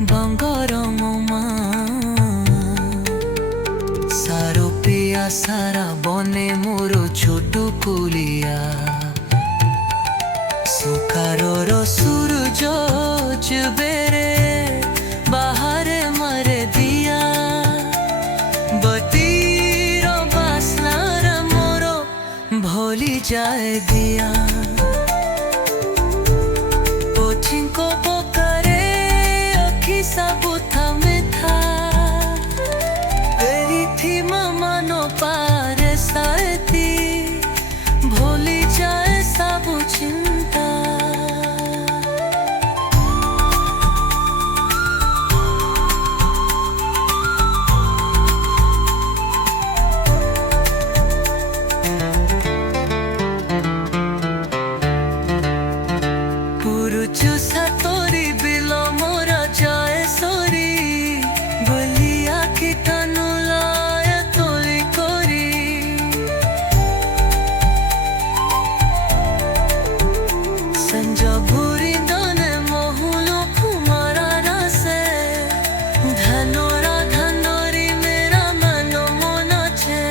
बंगारंगमा सारो पिया सारा बने मोरो छोटू कुलिया सुखारोर सूरज बेरे बाहरे मरे दिया बतीर बासनार मोरो भोली जाए दिया पोचिंको पोकरे अखी सबूता में था तेरी थी मानो पारे साथी भोली जाए सब चिंता चुसा तोरी बिलो मोरा जाए सोरी बलिया की तनु लाया तोली कोरी संजा भूरी दने मोहुलो कुमारा रसे धनोरा धनोरी मेरा मनो मोना छे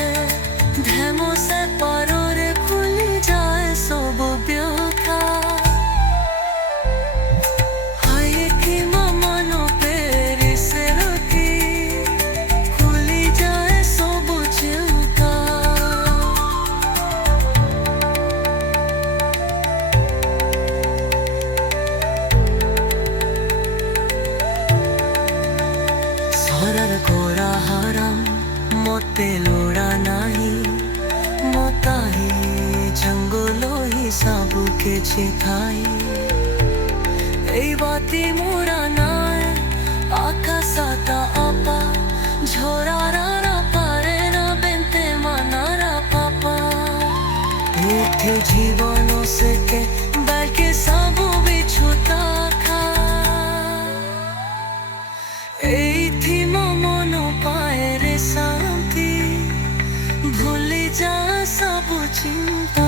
धमो से पारोरे भूली जाए सब ब्योखा गोरा हरम मोते लोड़ा नाही मोताही जंगलो ही सबू के छिथाई এই বাতি মোরা নাই আকাশাতা আপা ঝরারা পারে না বেনতে মানারা পাপা মিথ্যে জীবন সেকে বলকে সবু বিছুতা খা এই থি মন পায়ে রে শান্তি ভুলে যা সব চিন্তা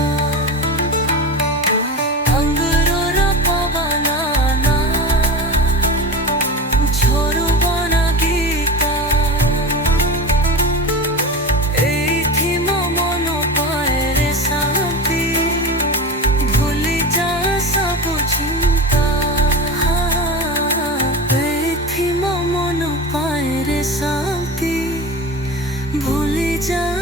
भूली जा